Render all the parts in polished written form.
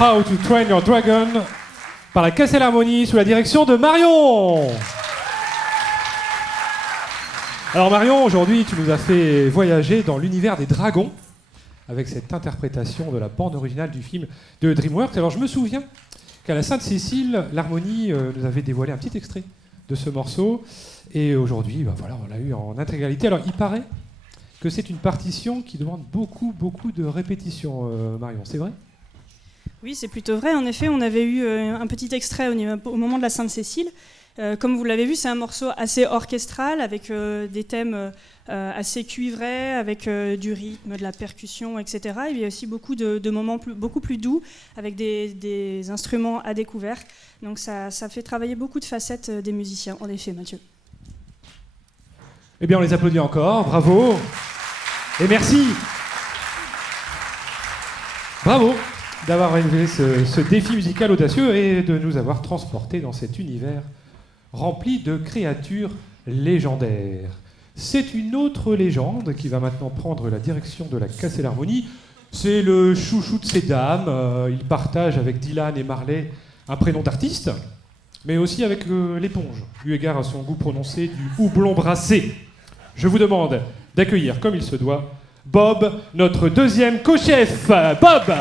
How to Train Your Dragon par la Caisse et l'Harmonie sous la direction de Marion. Alors Marion, aujourd'hui tu nous as fait voyager dans l'univers des dragons avec cette interprétation de la bande originale du film de DreamWorks. Alors je me souviens qu'à la Sainte-Cécile, l'Harmonie nous avait dévoilé un petit extrait de ce morceau. Et aujourd'hui, voilà, on l'a eu en intégralité. Alors il paraît que c'est une partition qui demande beaucoup de répétitions, Marion, c'est vrai ? Oui, c'est plutôt vrai. En effet, on avait eu un petit extrait au moment de la Sainte-Cécile. Comme vous l'avez vu, c'est un morceau assez orchestral, avec des thèmes assez cuivrés, avec du rythme, de la percussion, etc. Il y a aussi beaucoup de moments beaucoup plus doux, avec des instruments à découvert. Donc ça fait travailler beaucoup de facettes des musiciens, en effet, Mathieu. Eh bien, on les applaudit encore. Bravo. Et merci. Bravo d'avoir relevé ce défi musical audacieux et de nous avoir transportés dans cet univers rempli de créatures légendaires. C'est une autre légende qui va maintenant prendre la direction de la Caisse et l'Harmonie. C'est le chouchou de ces dames. Il partage avec Dylan et Marley un prénom d'artiste, mais aussi avec l'éponge, eu égard à son goût prononcé du houblon brassé. Je vous demande d'accueillir comme il se doit Bob, notre deuxième co-chef. Bob!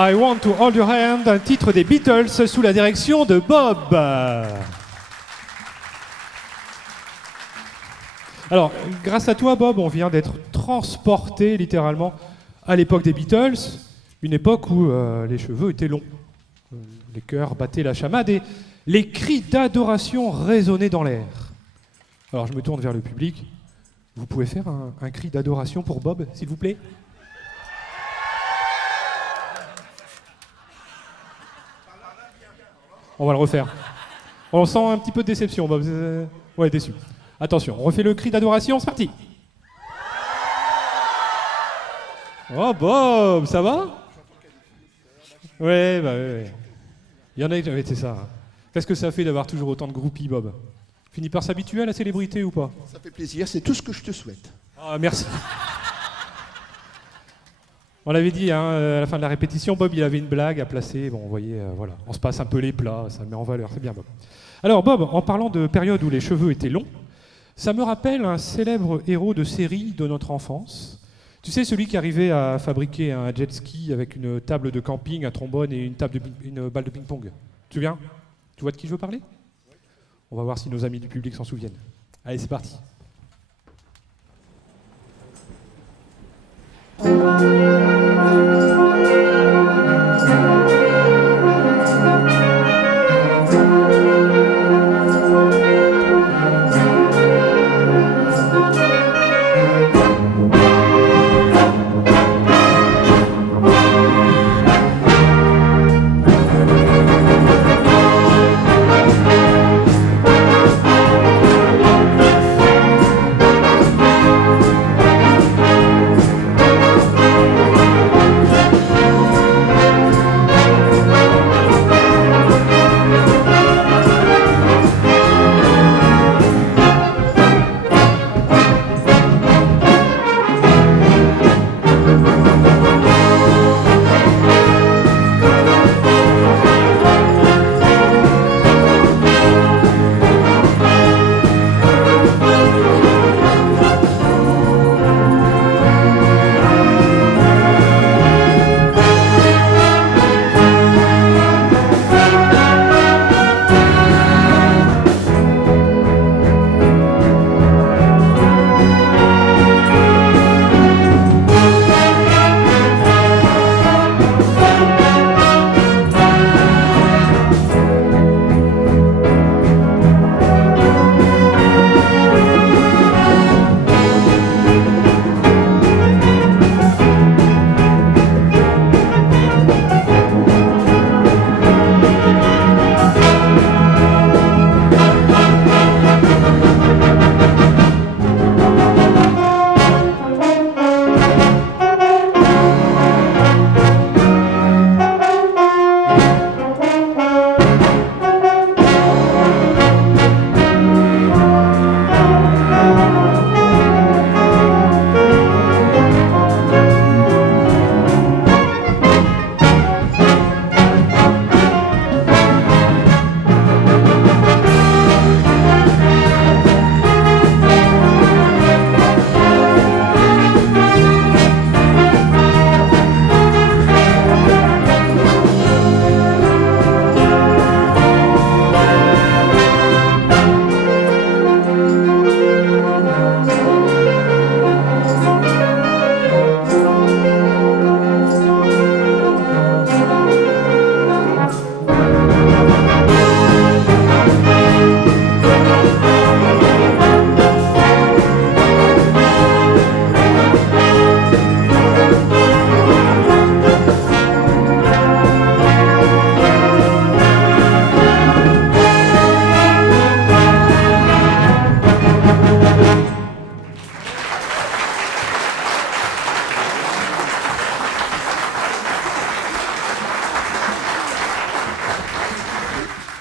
I Want to Hold Your Hand, un titre des Beatles sous la direction de Bob. Alors, grâce à toi, Bob, on vient d'être transporté littéralement à l'époque des Beatles, une époque où les cheveux étaient longs, les chœurs battaient la chamade et les cris d'adoration résonnaient dans l'air. Alors, je me tourne vers le public. Vous pouvez faire un cri d'adoration pour Bob, s'il vous plaît? On va le refaire. On sent un petit peu de déception, Bob. Ouais, déçu. Attention, on refait le cri d'adoration, c'est parti. Oh, Bob, ça va? Ouais, bah ouais. Il y en a qui... c'est ça. Qu'est-ce que ça fait d'avoir toujours autant de groupies, Bob? Finit par s'habituer à la célébrité ou pas? Ça fait plaisir, c'est tout ce que je te souhaite. Ah, merci. On l'avait dit, hein, à la fin de la répétition, Bob, il avait une blague à placer. Bon, vous voyez, voilà, on se passe un peu les plats, ça le met en valeur, c'est bien, Bob. Alors, Bob, en parlant de période où les cheveux étaient longs, ça me rappelle un célèbre héros de série de notre enfance. Tu sais, celui qui arrivait à fabriquer un jet ski avec une table de camping, un trombone et une balle de ping-pong. Tu te souviens? Tu vois de qui je veux parler? On va voir si nos amis du public s'en souviennent. Allez, c'est parti.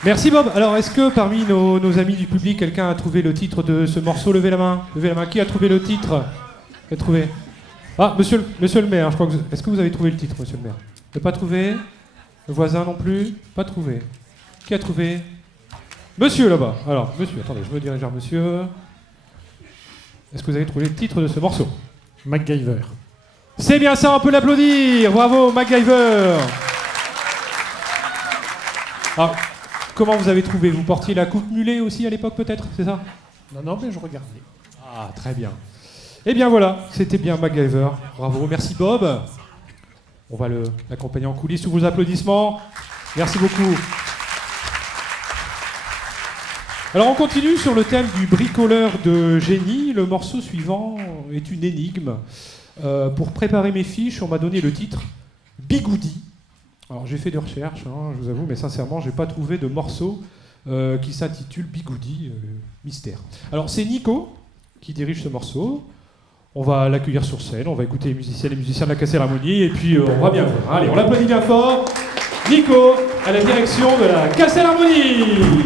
Merci Bob. Alors, est-ce que parmi nos amis du public, quelqu'un a trouvé le titre de ce morceau? Levez la main. Levez la main. Qui a trouvé le titre? Qui a trouvé? Ah, monsieur le maire, je crois que est-ce que vous avez trouvé le titre, monsieur le maire? Vous n'avez pas trouvé? Le voisin non plus? Pas trouvé. Qui a trouvé? Monsieur là-bas. Alors, monsieur, attendez, je me dirige vers monsieur. Est-ce que vous avez trouvé le titre de ce morceau? MacGyver. C'est bien ça, on peut l'applaudir. Bravo, MacGyver. Alors, comment vous avez trouvé? Vous portiez la coupe mulet aussi à l'époque peut-être, c'est ça? Non, mais je regardais. Ah, très bien. Eh bien voilà, c'était bien MacGyver. Bravo, merci Bob. On va l'accompagner en coulisses sous vos applaudissements. Merci beaucoup. Alors on continue sur le thème du bricoleur de génie. Le morceau suivant est une énigme. Pour préparer mes fiches, on m'a donné le titre Bigoudi. Alors j'ai fait des recherches, je vous avoue, mais sincèrement, j'ai pas trouvé de morceau qui s'intitule Bigoudi, mystère. Alors c'est Nico qui dirige ce morceau. On va l'accueillir sur scène, on va écouter les musiciennes et musiciens de la Cassel Harmonie, et puis on va bien faire. Allez, on l'applaudit bien fort. Nico, à la direction de la Cassel Harmonie.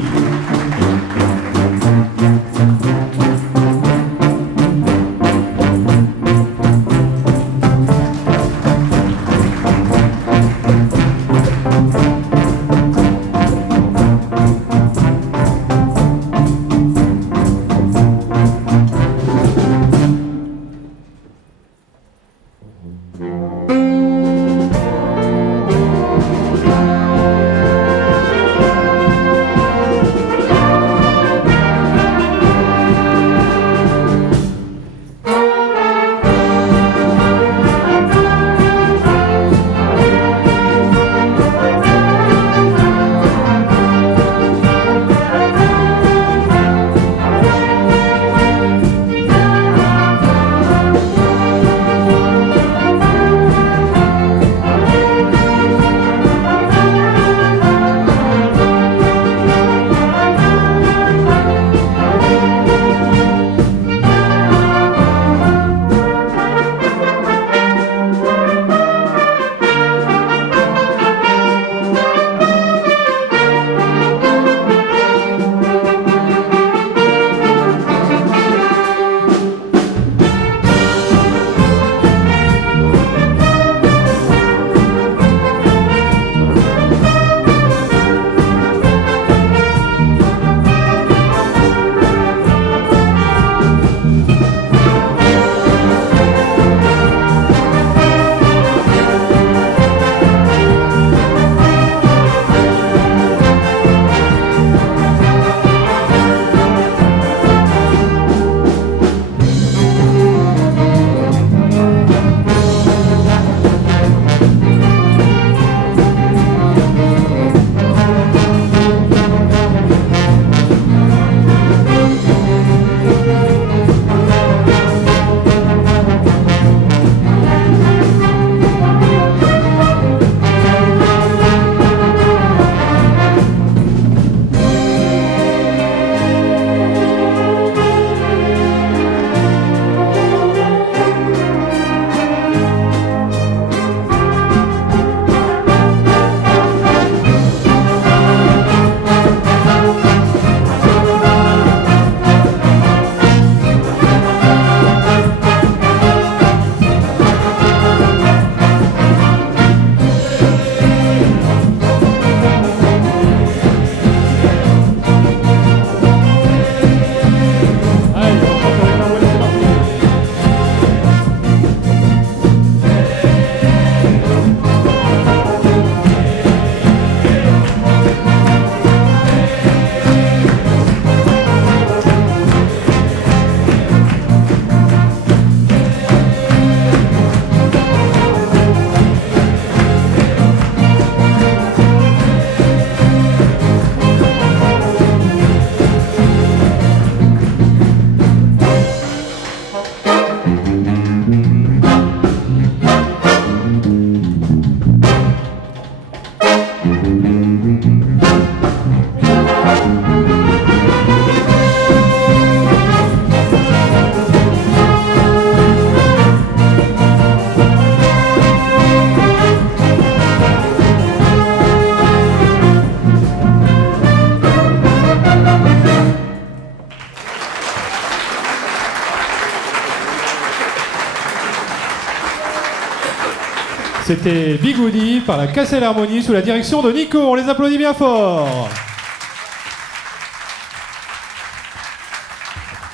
C'était Bigoudi par la Cassel Harmonie sous la direction de Nico. On les applaudit bien fort.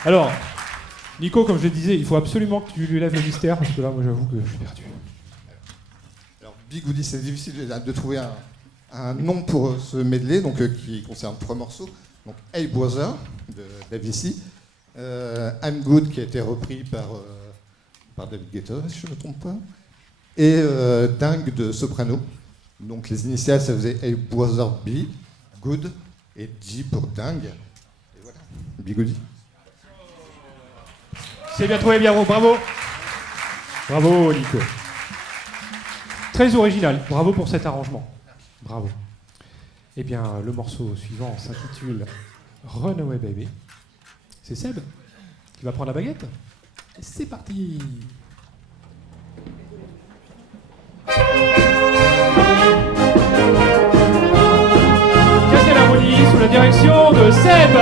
Alors, Nico, comme je le disais, il faut absolument que tu lui lèves le mystère, parce que là, moi, j'avoue que je suis perdu. Alors, Bigoudi, c'est difficile de trouver un nom pour ce medley, donc, qui concerne 3 morceaux. Donc, Hey Brother, de Davici, I'm Good qui a été repris par David Guetta, si je ne me trompe pas, et Dingue de Soprano. Donc les initiales, ça faisait A Brother B, Good, et G pour Dingue. Et voilà, Bigoudi. C'est bien trouvé, bien, bravo. Bravo, Nico. Très original, bravo pour cet arrangement. Bravo. Eh bien, le morceau suivant s'intitule Runaway Baby. C'est Seb qui va prendre la baguette. C'est parti. Cassez l'harmonie sous la direction de Seb.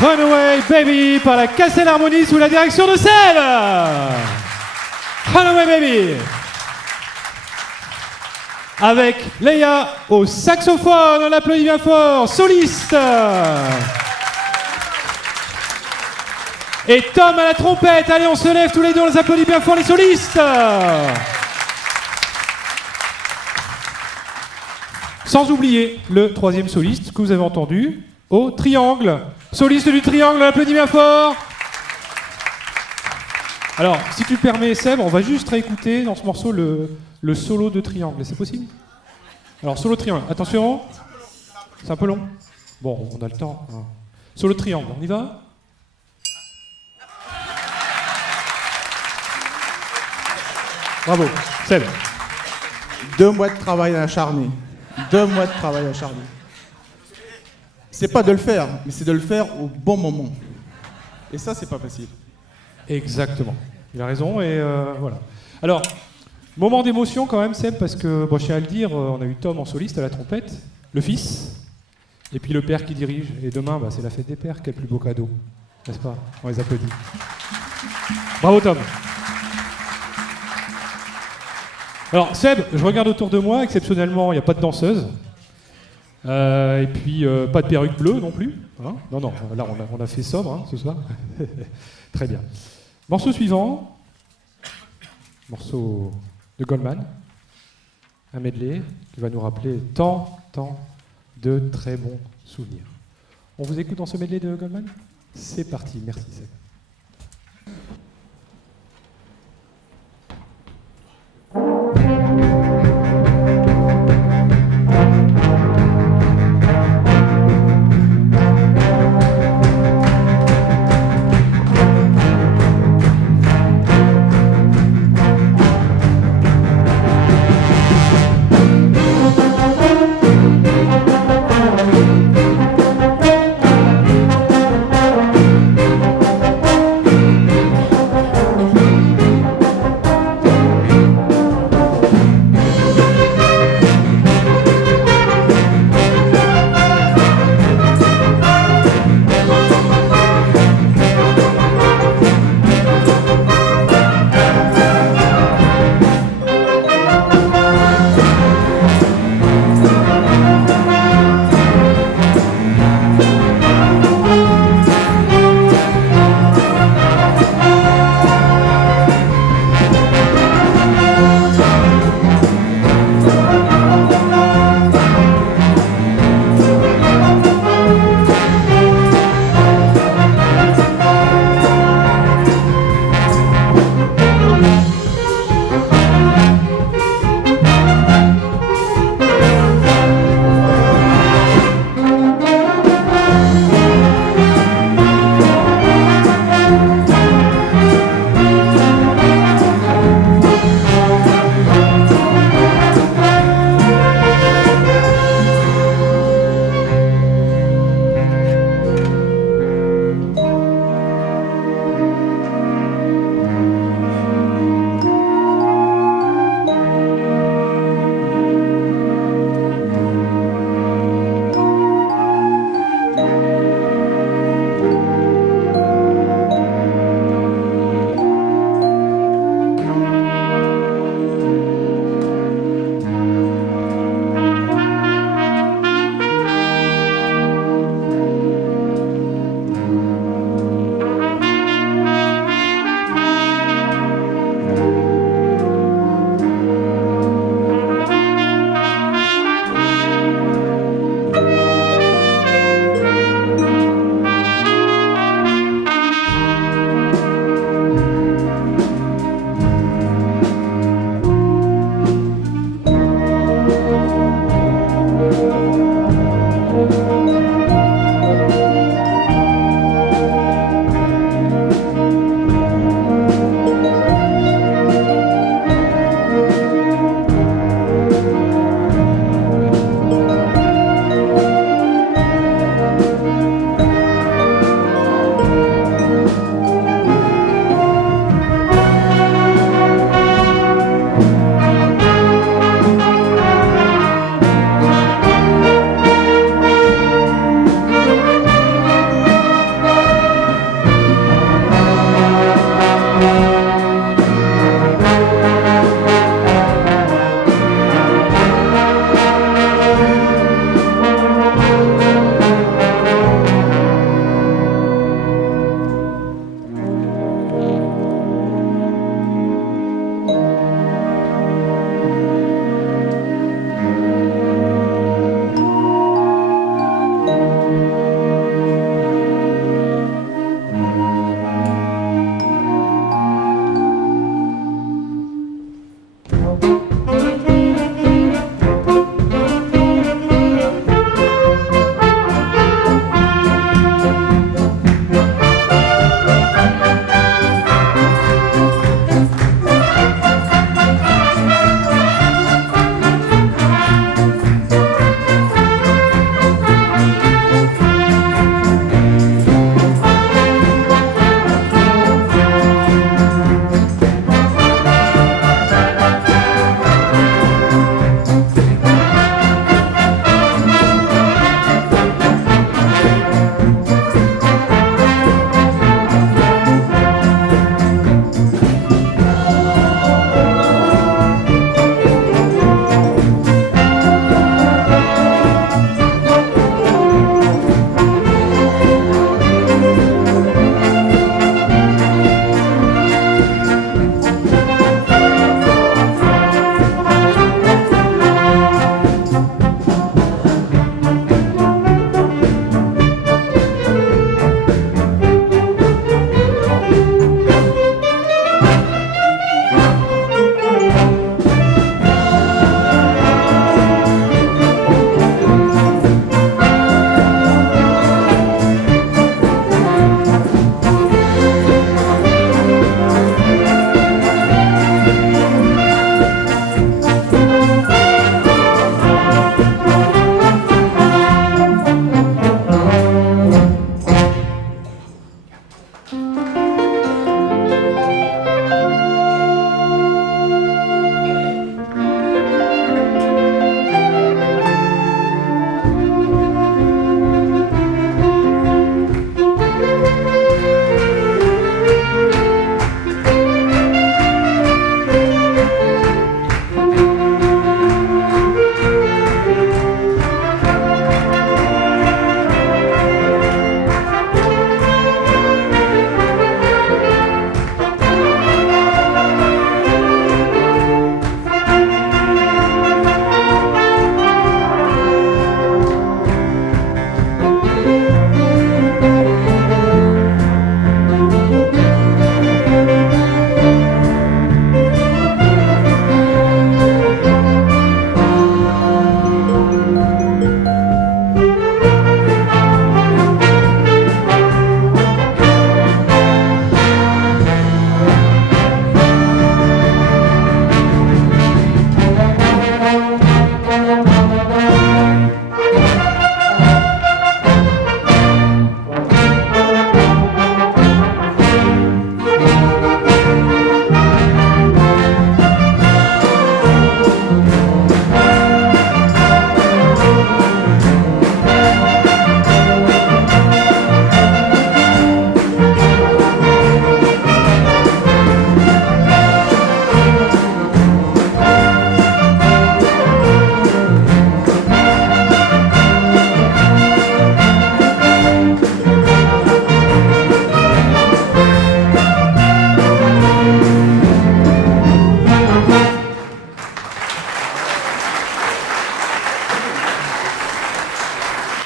Runaway Baby par la Cassée l'harmonie sous la direction de Seb. Runaway Baby. Avec Leia au saxophone, on l'applaudit bien fort, soliste. Et Tom à la trompette. Allez, on se lève tous les deux, on les applaudit bien fort, les solistes. Sans oublier le troisième soliste que vous avez entendu au triangle. Soliste du triangle, on l'applaudit bien fort. Alors, si tu permets, Seb, on va juste réécouter dans ce morceau le solo de triangle. C'est possible? Alors, solo triangle, attention. C'est un peu long? Bon, on a le temps. Hein. Sur le triangle, on y va? Bravo, Seb. 2 mois de travail acharné. 2 mois de travail acharné. C'est pas de le faire, mais c'est de le faire au bon moment. Et ça, c'est pas facile. Exactement. Il a raison et voilà. Alors, moment d'émotion quand même, Seb, parce que, bon, je tiens à le dire, on a eu Tom en soliste à la trompette, le fils, et puis le père qui dirige. Et demain, bah, c'est la fête des pères. Quel plus beau cadeau, n'est-ce pas? On les applaudit. Bravo Tom. Alors Seb, je regarde autour de moi, exceptionnellement, il n'y a pas de danseuse. Et puis pas de perruque bleue non plus. Hein, non, là on a fait sobre hein, ce soir. Très bien. Morceau suivant. Morceau de Goldman. Un medley qui va nous rappeler tant de très bons souvenirs. On vous écoute dans ce medley de Goldman? C'est parti, merci Seb.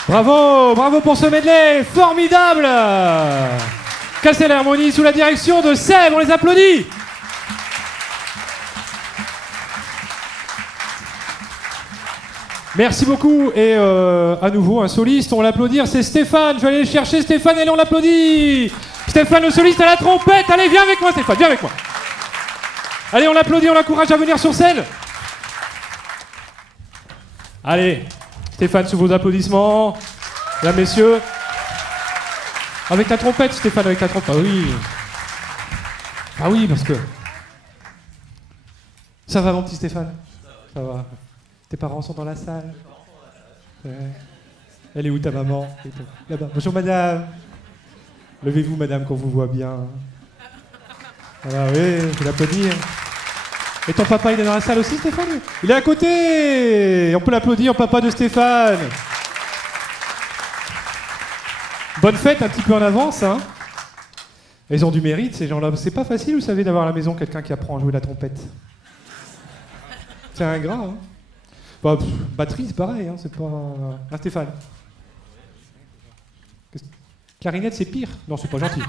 Bravo, bravo pour ce medley formidable. Casser l'harmonie sous la direction de Seb, on les applaudit. Merci beaucoup et à nouveau un soliste, on l'applaudir, c'est Stéphane, je vais aller le chercher Stéphane, allez on l'applaudit. Stéphane le soliste à la trompette, allez viens avec moi Stéphane, viens avec moi. Allez on l'applaudit, on l'encourage à venir sur scène. Allez, Stéphane sous vos applaudissements, là messieurs. Avec ta trompette Stéphane, avec ta trompette, ah oui. Ah oui parce que... Ça va mon petit Stéphane? Ça va. Tes parents sont dans la salle. Ouais. Elle est où ta maman? Là-bas. Bonjour madame. Levez-vous madame qu'on vous voit bien. Voilà, oui, je vais l'applaudir. Et ton papa il est dans la salle aussi Stéphane? Il est à côté. On peut l'applaudir, papa de Stéphane. Bonne fête un petit peu en avance. Hein. Ils ont du mérite ces gens-là. C'est pas facile vous savez d'avoir à la maison quelqu'un qui apprend à jouer la trompette. C'est ingrat hein. Bah, batterie, c'est pareil, hein, c'est pas... Ah, Stéphane. Clarinette, c'est pire. Non, c'est pas gentil.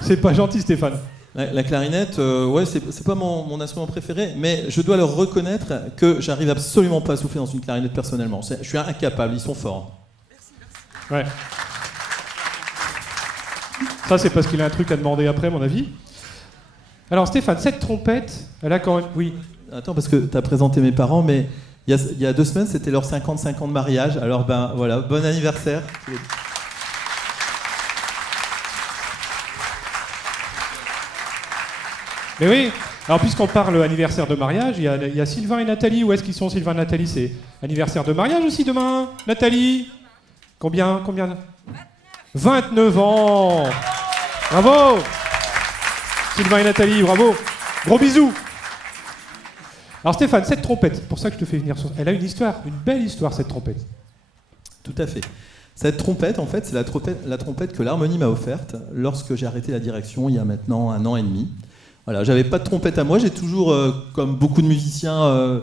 C'est pas gentil, Stéphane. La clarinette, ouais, c'est pas mon instrument préféré, mais je dois leur reconnaître que j'arrive absolument pas à souffler dans une clarinette personnellement. Je suis incapable, ils sont forts. Ouais. Ça, c'est parce qu'il a un truc à demander après, à mon avis. Alors, Stéphane, cette trompette, elle a quand même... Oui. Attends, parce que tu as présenté mes parents, mais il y a 2 semaines, c'était leur 55 ans de mariage. Alors, ben voilà, bon anniversaire. Mais oui, alors puisqu'on parle anniversaire de mariage, il y a Sylvain et Nathalie. Où est-ce qu'ils sont, Sylvain et Nathalie? C'est anniversaire de mariage aussi demain. Nathalie, combien 29 ans. Bravo Sylvain et Nathalie, bravo. Gros bisous. Alors Stéphane, cette trompette, c'est pour ça que je te fais venir sur... Elle a une histoire, une belle histoire cette trompette. Tout à fait. Cette trompette, en fait, c'est la trompette que l'harmonie m'a offerte lorsque j'ai arrêté la direction il y a maintenant 1 an et demi. Voilà, j'avais pas de trompette à moi, j'ai toujours, comme beaucoup de musiciens,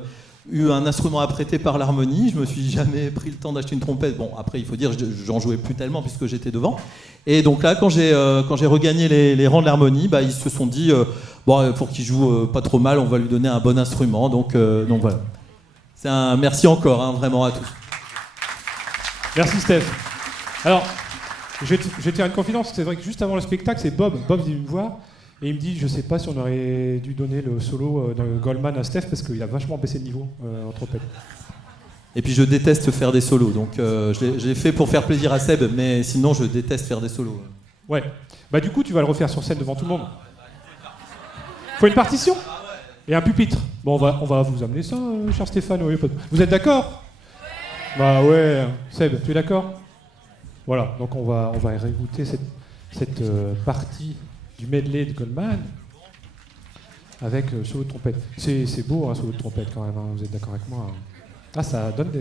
eu un instrument à prêter par l'harmonie. Je me suis jamais pris le temps d'acheter une trompette. Bon, après, il faut dire, j'en jouais plus tellement puisque j'étais devant. Et donc là, quand j'ai regagné les rangs de l'harmonie, bah, ils se sont dit, bon, pour qu'il joue pas trop mal, on va lui donner un bon instrument. Donc voilà. C'est un merci encore, hein, vraiment à tous. Merci Steph. Alors, je vais te faire une confidence, c'est vrai que juste avant le spectacle, c'est Bob. Bob vient me voir et il me dit, je sais pas si on aurait dû donner le solo de Goldman à Steph parce qu'il a vachement baissé le niveau en trompette. Et puis je déteste faire des solos, donc je l'ai fait pour faire plaisir à Seb, mais sinon je déteste faire des solos. Ouais. Bah du coup, tu vas le refaire sur scène devant tout le monde. Faut une partition et un pupitre. Bon, on va vous amener ça, cher Stéphane. Oui, vous êtes d'accord? Bah ouais. Seb, tu es d'accord? Voilà. Donc on va réécouter cette partie du medley de Goldman avec solo de trompette. C'est beau, hein, solo de trompette quand même. Hein, vous êtes d'accord avec moi? Hein. Ah, ça donne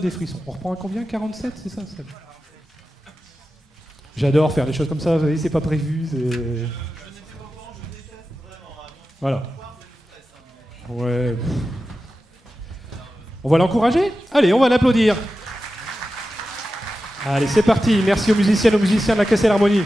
des frissons. On reprend à combien? 47, c'est ça? J'adore faire des choses comme ça, vous voyez, c'est pas prévu. Voilà. Ouais. On va l'encourager? Allez, on va l'applaudir. Allez, c'est parti. Merci aux musiciennes, aux musiciens de la Casser l'harmonie.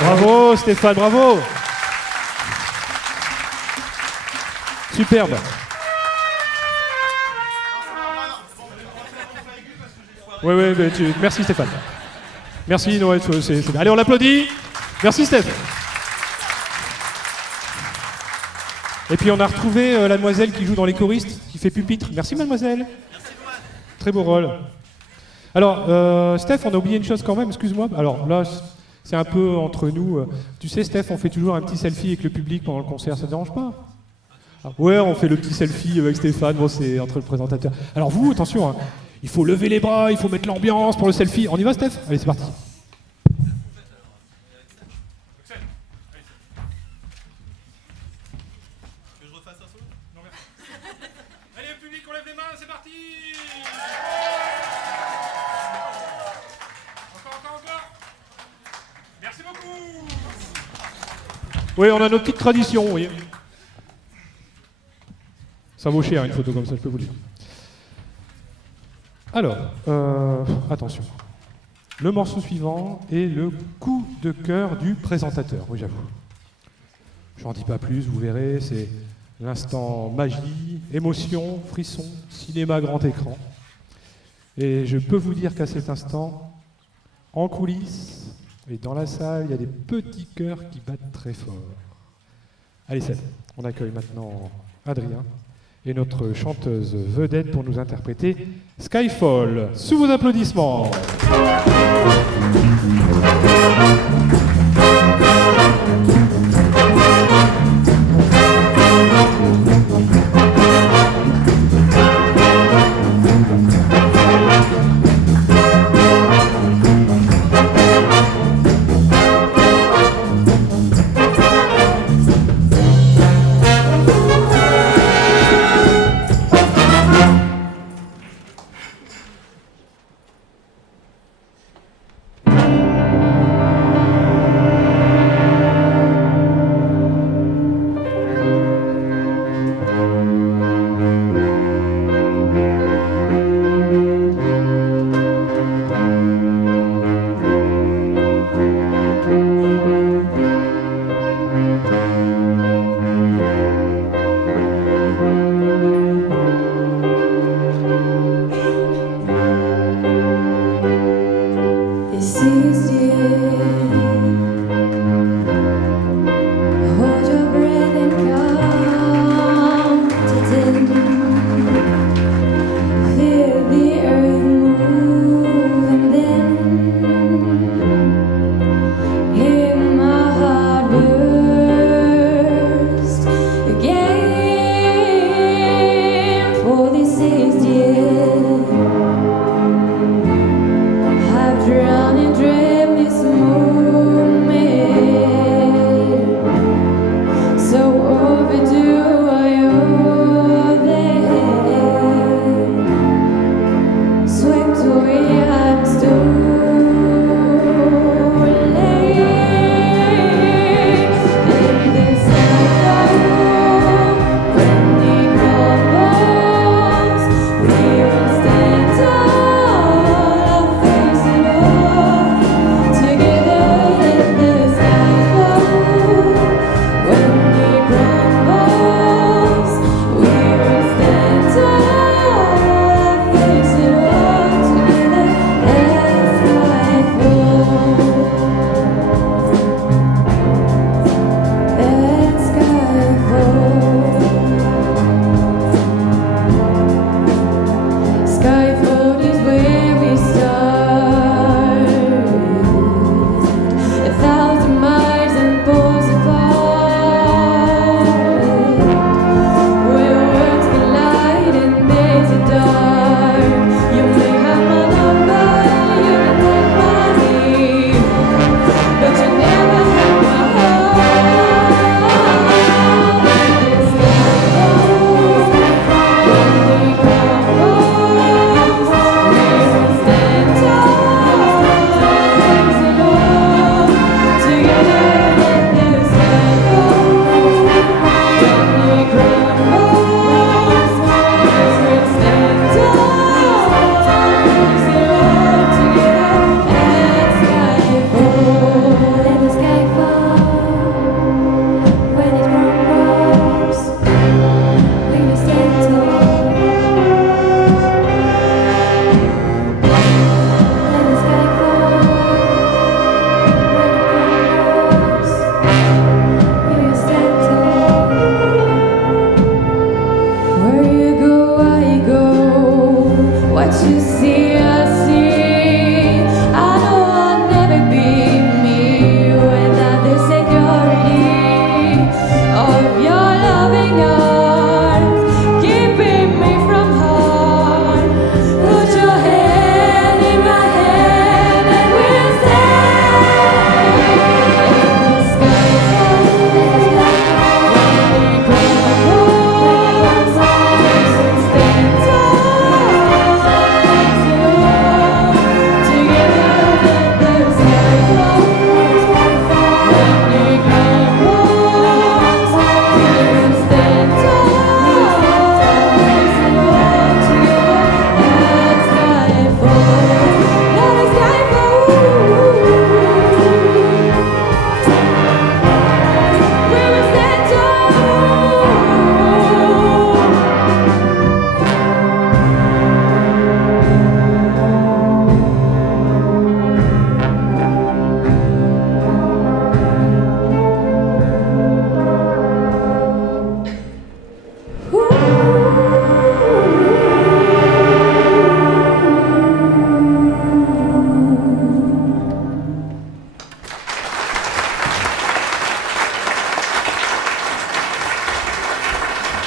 Bravo Stéphane, bravo. Superbe. Ouais, ouais, merci Stéphane. Merci, Noël, c'est bien. Allez, on l'applaudit. Merci Steph. Et puis on a retrouvé la demoiselle qui joue dans Les Choristes, qui fait pupitre. Merci mademoiselle. Très beau rôle. Alors, Steph, on a oublié une chose quand même, excuse-moi. Alors là, c'est un peu entre nous. Tu sais, Steph, on fait toujours un petit selfie avec le public pendant le concert, ça te dérange pas? Ouais, on fait le petit selfie avec Stéphane, bon, c'est entre le présentateur. Alors vous, attention, hein, il faut lever les bras, il faut mettre l'ambiance pour le selfie. On y va, Steph? Allez, c'est parti. Allez, le public, on lève les mains, c'est parti. Encore. Merci beaucoup. Oui, on a nos petites traditions, oui. Ça vaut cher une photo comme ça, je peux vous le dire. Alors, attention. Le morceau suivant est le coup de cœur du présentateur, oui j'avoue. J'en dis pas plus, vous verrez, c'est l'instant magie, émotion, frisson, cinéma grand écran. Et je peux vous dire qu'à cet instant, en coulisses et dans la salle, il y a des petits cœurs qui battent très fort. Allez, Seb, on accueille maintenant Adrien et notre chanteuse vedette pour nous interpréter Skyfall. Sous vos applaudissements.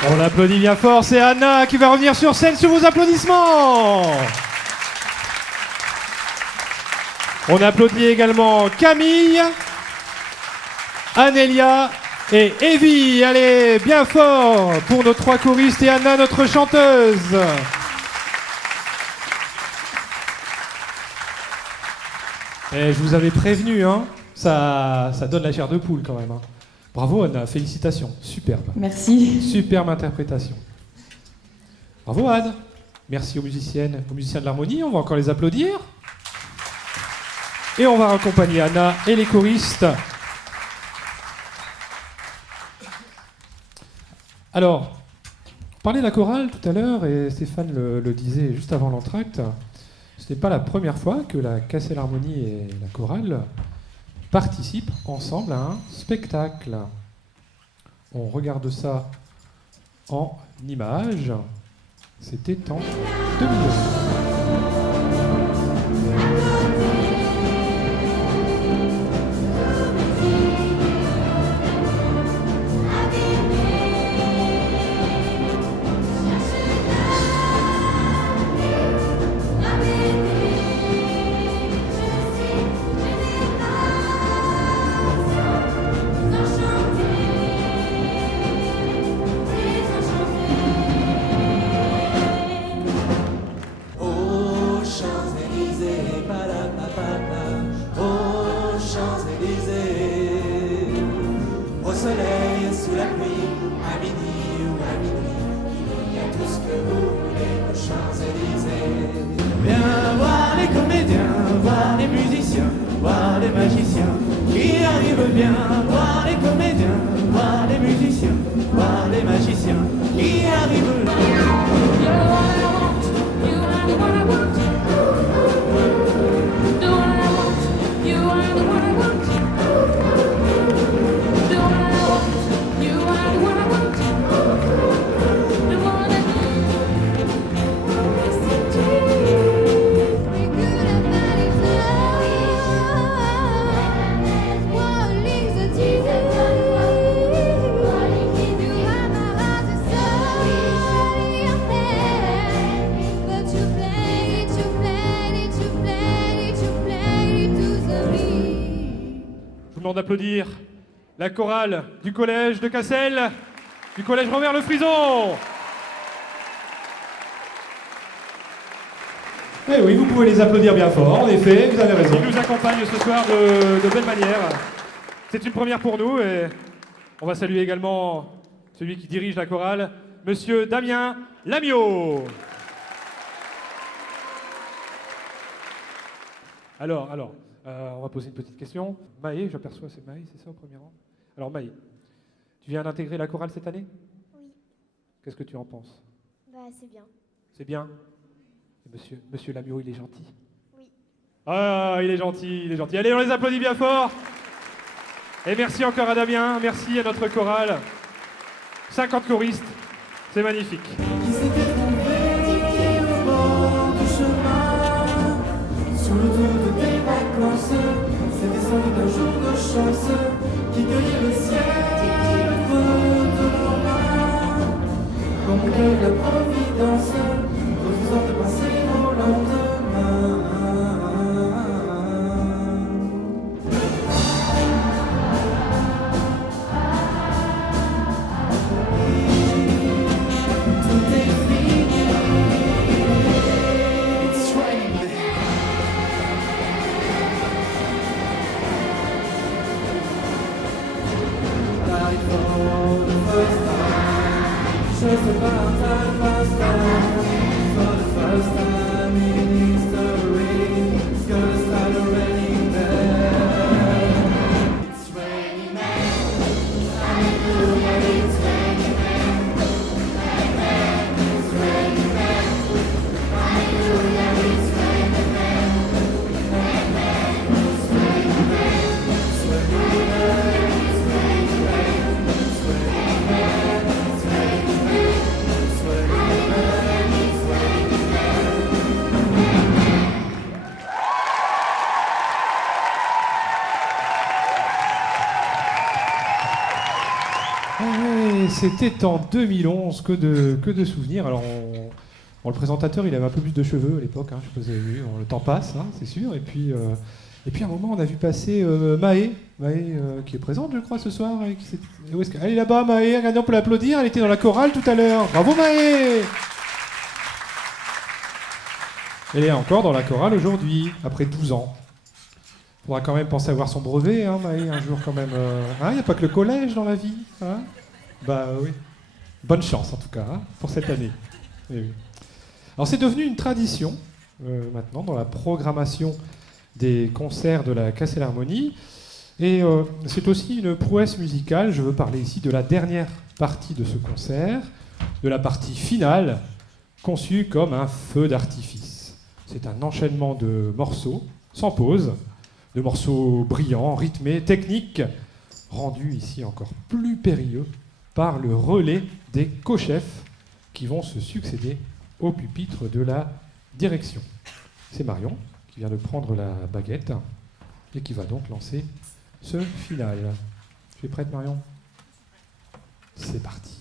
On applaudit bien fort, c'est Anna qui va revenir sur scène sous vos applaudissements. On applaudit également Camille, Anélia et Evie. Allez, bien fort pour nos 3 choristes et Anna, notre chanteuse. Et je vous avais prévenu, hein, ça donne la chair de poule quand même. Hein. Bravo Anna, félicitations, superbe. Merci. Superbe interprétation. Bravo Anne. Merci aux musiciens de l'harmonie, on va encore les applaudir. Et on va accompagner Anna et les choristes. Alors, on parlait de la chorale tout à l'heure et Stéphane le disait juste avant l'entracte. Ce n'est pas la première fois que la Cassel Harmonie et la chorale participent ensemble à un spectacle. On regarde ça en images. C'était en 2009. D'applaudir la chorale du collège de Cassel, du collège Robert Le Frison. Eh oui, vous pouvez les applaudir bien fort, en effet, vous avez raison. Ils nous accompagnent ce soir de belle manière. C'est une première pour nous et on va saluer également celui qui dirige la chorale, Monsieur Damien Lamiot. Alors, on va poser une petite question. Maë, j'aperçois, c'est Maë, c'est ça au premier rang? Alors Maë, tu viens d'intégrer la chorale cette année? Oui. Qu'est-ce que tu en penses? Bah c'est bien. C'est bien? Et monsieur Lamiot, il est gentil? Oui. Ah, il est gentil, il est gentil. Allez, on les applaudit bien fort. Et merci encore à Damien, merci à notre chorale. 50 choristes, c'est magnifique. Qui s'était trouvé au bord du chemin. la providence, refusant de penser au lendemain. Tout est fini, it's raining. Died for the first time, just about time past time. For the first time in history, it's gonna start raining there. It's raining men, hallelujah, it's raining men. It's raining men, hallelujah, it's raining men. It's raining men, it's raining men. It's raining men, it's raining men. It's raining men, it's raining men. It's raining men, it's raining men. Ouais, c'était en 2011, que de souvenirs. Alors, le présentateur, il avait un peu plus de cheveux à l'époque, hein, je sais pas si vous avez vu. Le temps passe, hein, c'est sûr. Et puis, à un moment, on a vu passer Maë, qui est présente, je crois, ce soir. Où est-ce elle est là-bas, Maë. Regardez, on peut l'applaudir. Elle était dans la chorale tout à l'heure. Bravo, Maë. Elle est encore dans la chorale aujourd'hui, après 12 ans. Il faudra quand même penser à avoir son brevet, hein, Maë, un jour quand même. Il n'y a pas que le collège dans la vie. Hein, bah oui. Bonne chance en tout cas, hein, pour cette année. Eh oui. Alors c'est devenu une tradition, maintenant, dans la programmation des concerts de la Casse et l'Harmonie. Et c'est aussi une prouesse musicale. Je veux parler ici de la dernière partie de ce concert, de la partie finale, conçue comme un feu d'artifice. C'est un enchaînement de morceaux, sans pause, de morceaux brillants, rythmés, techniques, rendus ici encore plus périlleux par le relais des co-chefs qui vont se succéder au pupitre de la direction. C'est Marion qui vient de prendre la baguette et qui va donc lancer ce final. Tu es prête, Marion ? C'est parti.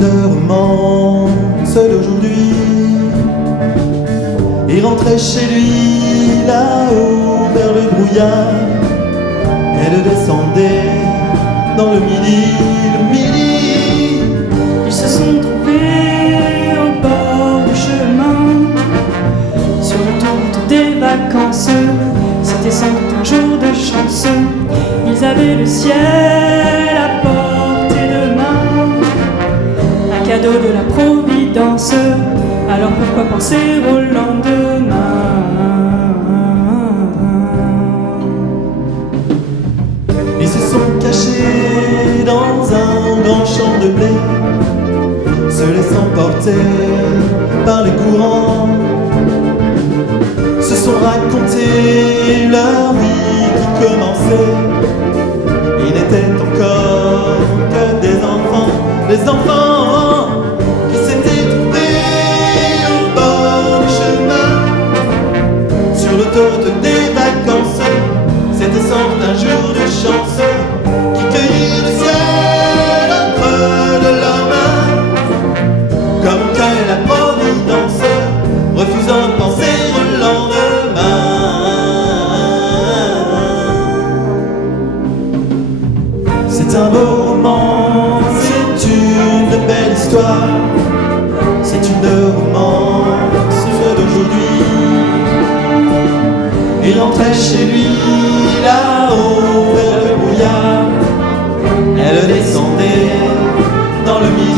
une romance d'aujourd'hui. Il rentrait chez lui là-haut vers le brouillard. Elle descendait dans le midi, Ils se sont trouvés au bord du chemin, sur l'autoroute des vacances. C'était sans doute un jour de chance. Ils avaient le ciel à portée de main, un cadeau de la Providence. Alors pourquoi penser au lendemain? Ils se sont cachés dans un grand champ de blé, se laissant porter par les courants, se sont raconté leur vie qui commençait. Il n'était encore que des enfants qui s'étaient trouvés au bord du chemin, sur l'autoroute des vacances. C'était sans doute un jour de chance, qui cueillirent le ciel entre de leurs mains, comme quand la Providence, refusant de penser au lendemain. C'est un beau roman, c'est une belle histoire, c'est une romance d'aujourd'hui. Il rentrait chez lui là-haut vers le brouillard. Elle descendait dans le midi.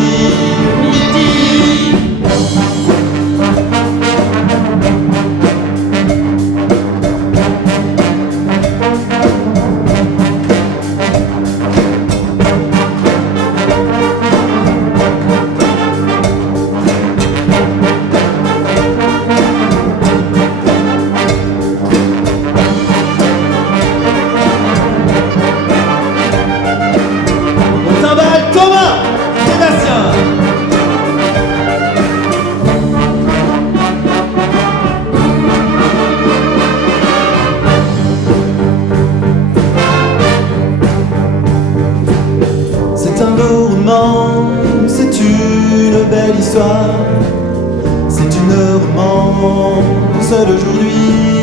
C'est une romance d'aujourd'hui.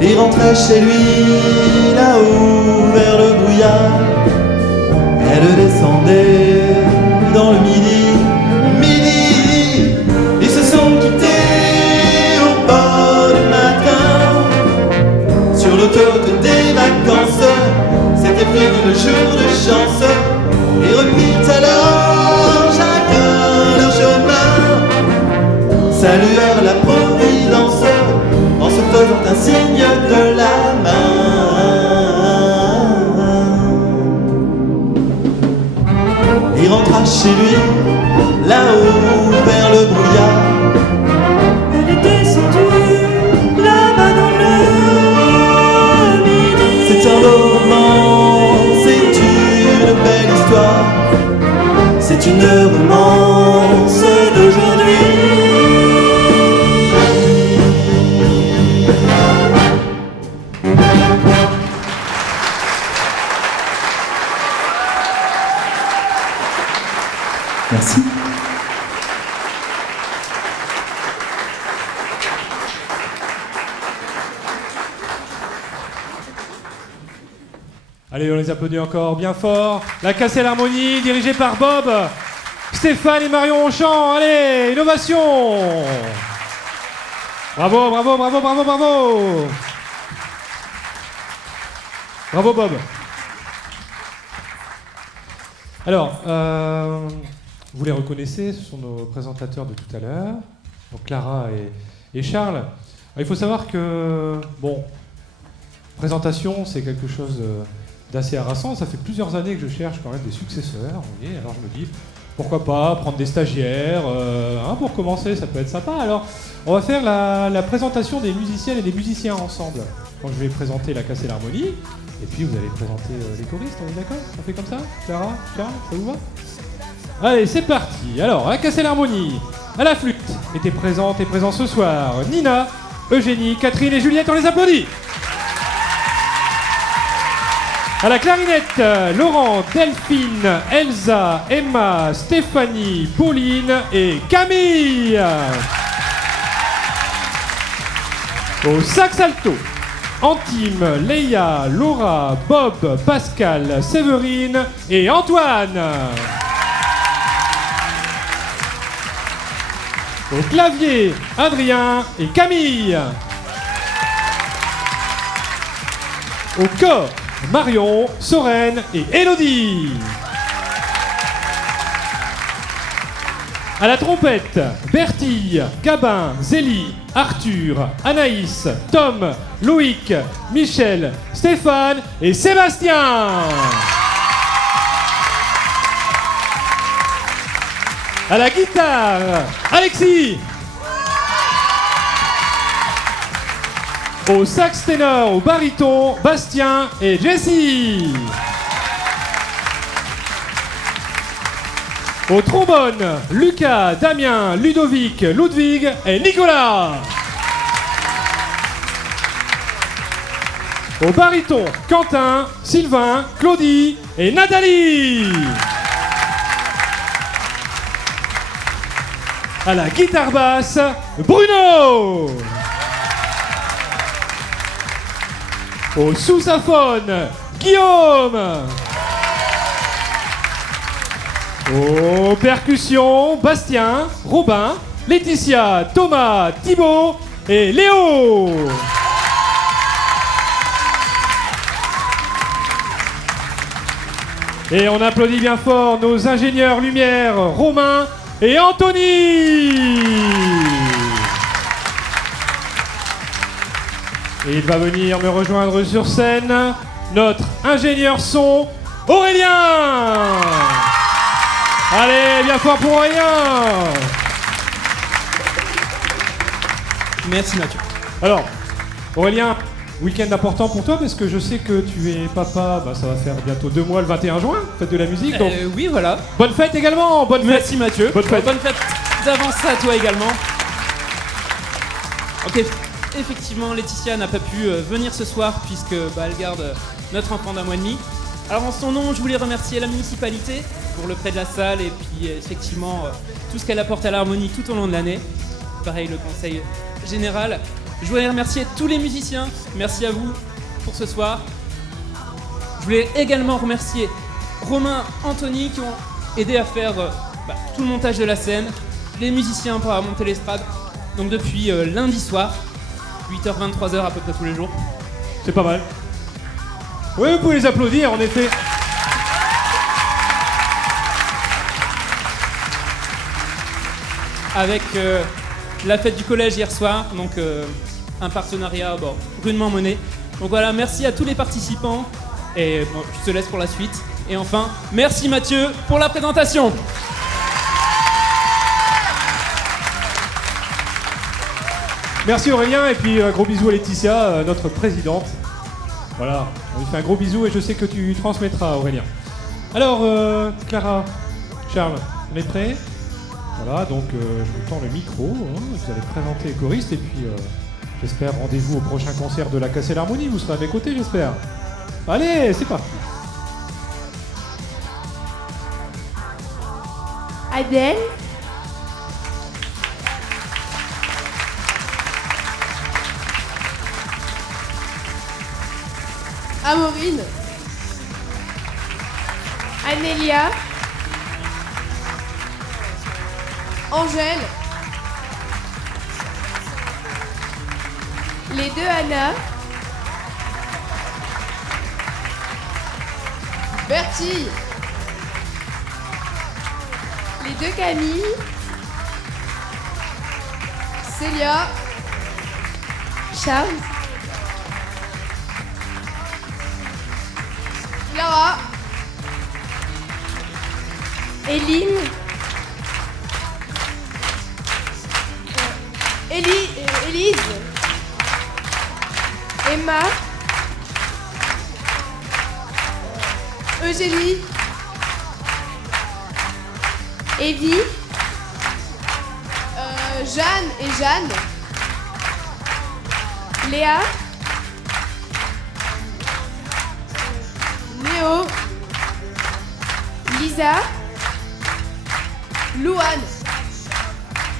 Il rentrait chez lui là-haut vers le brouillard. Elle descendait dans le midi. Ils se sont quittés au bord du matin, sur l'autoroute des vacances. C'était fini le jour de chance. Et reprirent alors chacun leur chemin, saluèrent la Providence en se faisant un signe de la main. Il rentra chez lui, là-haut vers le brouillard. Elle est descendue là-bas dans le midi. C'est un beau roman, c'est une belle histoire, c'est une romance d'aujourd'hui. Merci. Allez, on les applaudit encore bien fort. La Casse et l'Harmonie, dirigée par Bob, Stéphane et Marion au chant. Allez, innovation. Bravo, bravo, bravo, bravo, bravo. Bravo Bob. Alors, vous les reconnaissez, ce sont nos présentateurs de tout à l'heure, donc Clara et Charles. Alors, il faut savoir que, bon, présentation, c'est quelque chose d'assez harassant. Ça fait plusieurs années que je cherche quand même des successeurs, vous voyez. Alors je me dis, pourquoi pas prendre des stagiaires, pour commencer, ça peut être sympa. Alors, on va faire la présentation des musiciennes et des musiciens ensemble. Donc je vais présenter la Casse et l'Harmonie, et puis vous allez présenter les choristes, on est d'accord? On fait comme ça? Clara, Charles, ça vous va? Allez, c'est parti. Alors, la Casse et l'Harmonie, à la flûte, étaient présentes et présents ce soir Nina, Eugénie, Catherine et Juliette, on les applaudit. À la clarinette, Laurent, Delphine, Elsa, Emma, Stéphanie, Pauline et Camille. Au sax alto, Antime, Léa, Laura, Bob, Pascal, Séverine et Antoine. Au clavier, Adrien et Camille. Au corps, Marion, Sorène et Élodie. À la trompette, Bertille, Gabin, Zélie, Arthur, Anaïs, Tom, Loïc, Michel, Stéphane et Sébastien. À la guitare, Alexis. Au sax ténor, au baryton, Bastien et Jessie. Au trombone, Lucas, Damien, Ludovic, Ludwig et Nicolas. Au baryton, Quentin, Sylvain, Claudie et Nathalie. À la guitare basse, Bruno. Au sous-saphone, Guillaume. Aux percussions, Bastien, Robin, Laetitia, Thomas, Thibaut et Léo. Et on applaudit bien fort nos ingénieurs lumière, Romain et Anthony. Et il va venir me rejoindre sur scène, notre ingénieur son, Aurélien. Allez, bien fort pour Aurélien. Merci Mathieu. Alors, Aurélien, week-end important pour toi parce que je sais que tu es papa, ça va faire bientôt 2 mois le 21 juin, fête de la musique. Donc Oui, voilà. bonne fête également, bonne fête. Merci Mathieu. Bonne fête. Bonne fête d'avance à toi également. Ok, effectivement, Laetitia n'a pas pu venir ce soir puisque elle garde notre enfant d'1 mois et demi. Alors en son nom, je voulais remercier la municipalité pour le prêt de la salle et puis effectivement tout ce qu'elle apporte à l'harmonie tout au long de l'année. Pareil, le conseil général. Je voulais remercier tous les musiciens. Merci à vous pour ce soir. Je voulais également remercier Romain, Anthony qui ont aidé à faire tout le montage de la scène, les musiciens pour avoir monté l'estrade. Donc depuis lundi soir, 8h, 23h à peu près tous les jours. C'est pas mal. Oui, vous pouvez les applaudir, en effet. Avec la fête du collège hier soir, donc un partenariat rudement mené. Donc voilà, merci à tous les participants et je te laisse pour la suite. Et enfin, merci Mathieu pour la présentation. Merci Aurélien et puis un gros bisou à Laetitia, notre présidente. Voilà, on lui fait un gros bisou et je sais que tu transmettras Aurélien. Alors, Clara, Charles, on est prêts ? Voilà, donc je vous tends le micro, vous allez présenter les choristes et puis j'espère rendez-vous au prochain concert de la Casse et l'Harmonie, vous serez à mes côtés j'espère. Allez, c'est parti. Adèle, Amorine, Anélia, Angèle, les 2 Anna, Bertille, les 2 Camille, Célia, Charles, Clara, Éline, Élise, Emma, Eugénie, Evie, Jeanne et Jeanne, Léa, Léo, Lisa, Louane,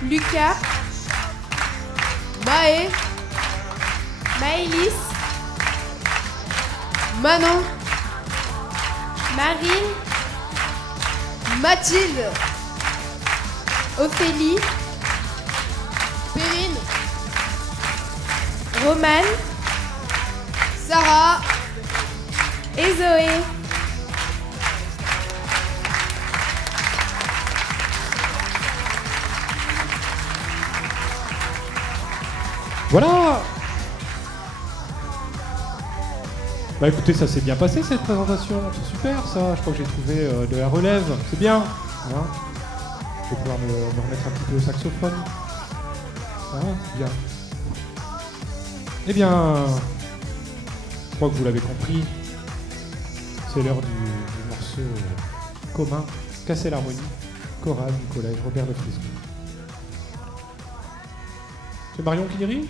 Lucas, Maë, Maëlys, Manon, Marine, Mathilde, Ophélie, Perrine, Romane, Sarah et Zoé. Voilà. Bah écoutez, ça s'est bien passé cette présentation, c'est super ça, je crois que j'ai trouvé de la relève, c'est bien. Hein, je vais pouvoir me remettre un petit peu au saxophone. Hein, c'est bien. Eh bien, je crois que vous l'avez compris, c'est l'heure du morceau commun, Casser l'harmonie, chorale du collège Robert de Frisco. C'est Marion qui dirige ?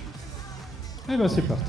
Eh ben c'est parti.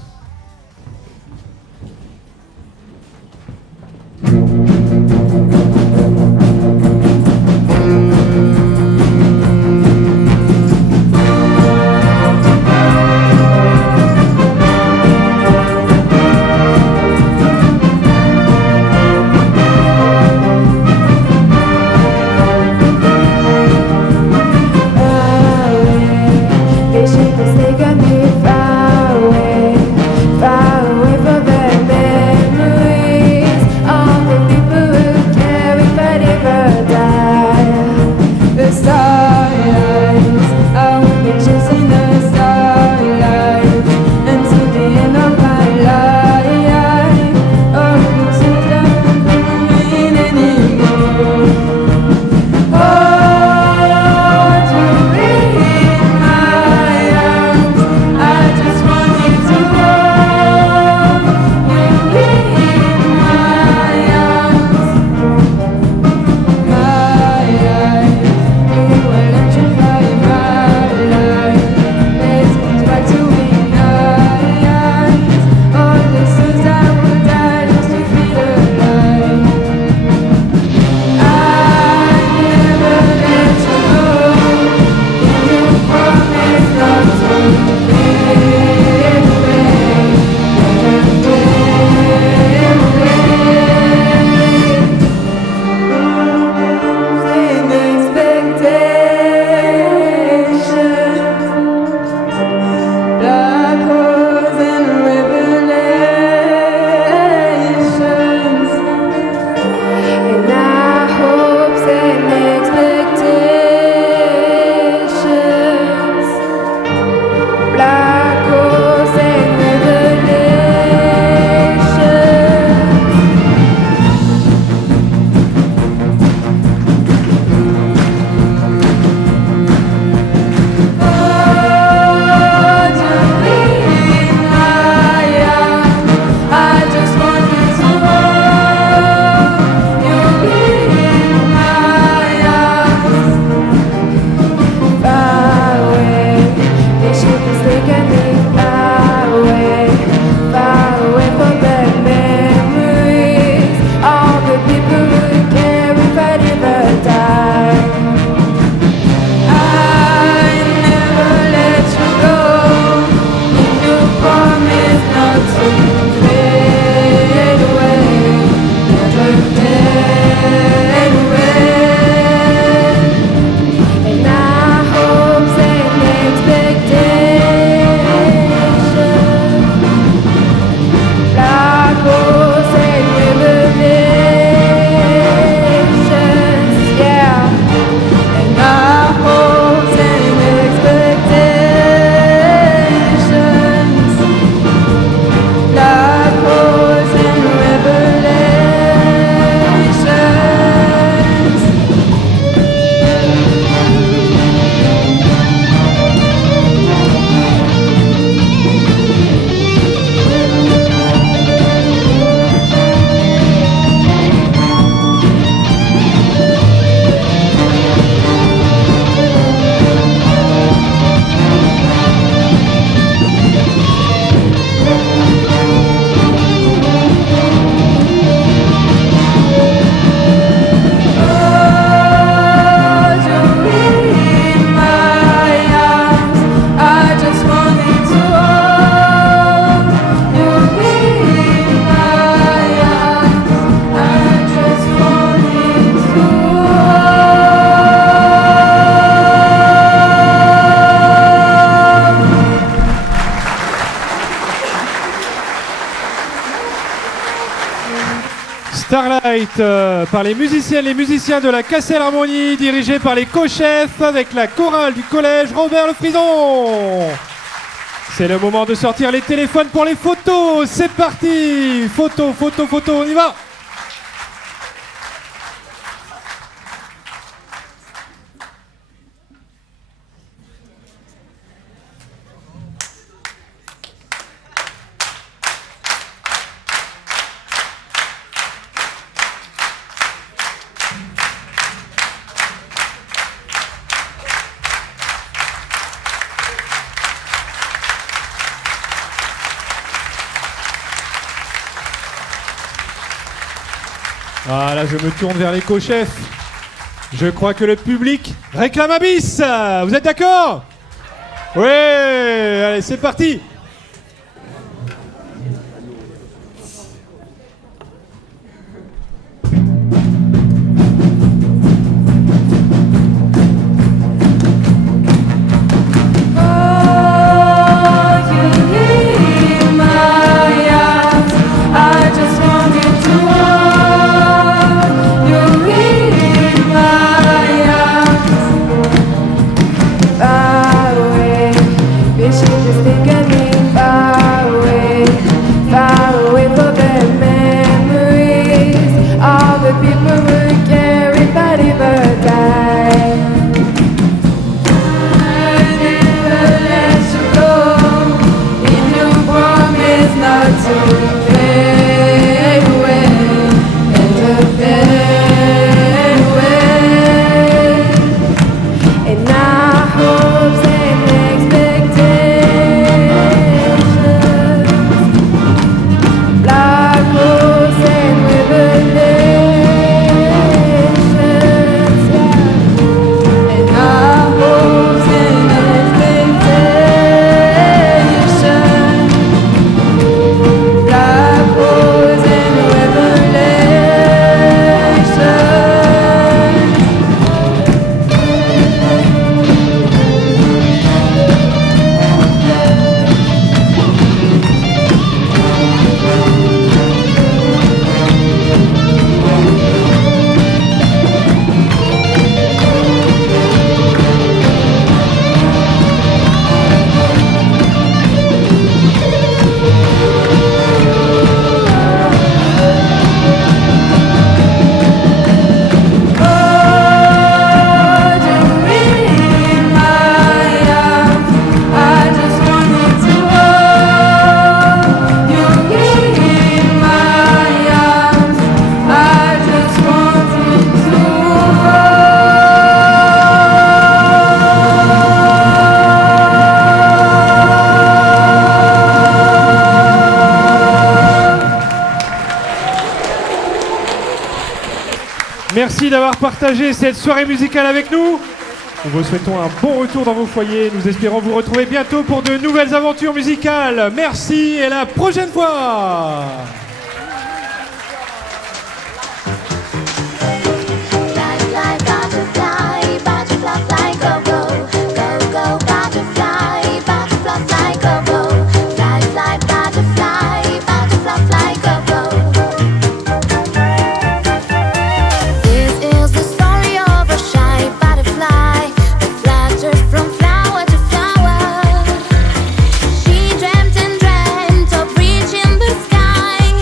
Vision is taking me far away. Light par les musiciennes et les musiciens de la Cassel Harmonie, dirigés par les co-chefs avec la chorale du collège Robert Le Frison. C'est le moment de sortir les téléphones pour les photos. C'est parti. Photo, photo, photo, on y va. Voilà, je me tourne vers les co-chefs. Je crois que le public réclame un bis. Vous êtes d'accord? Oui, allez, c'est parti. Merci d'avoir partagé cette soirée musicale avec nous. Nous vous souhaitons un bon retour dans vos foyers. Nous espérons vous retrouver bientôt pour de nouvelles aventures musicales. Merci et à la prochaine fois. She dreamt and dreamt of reaching the sky.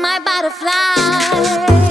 my butterfly.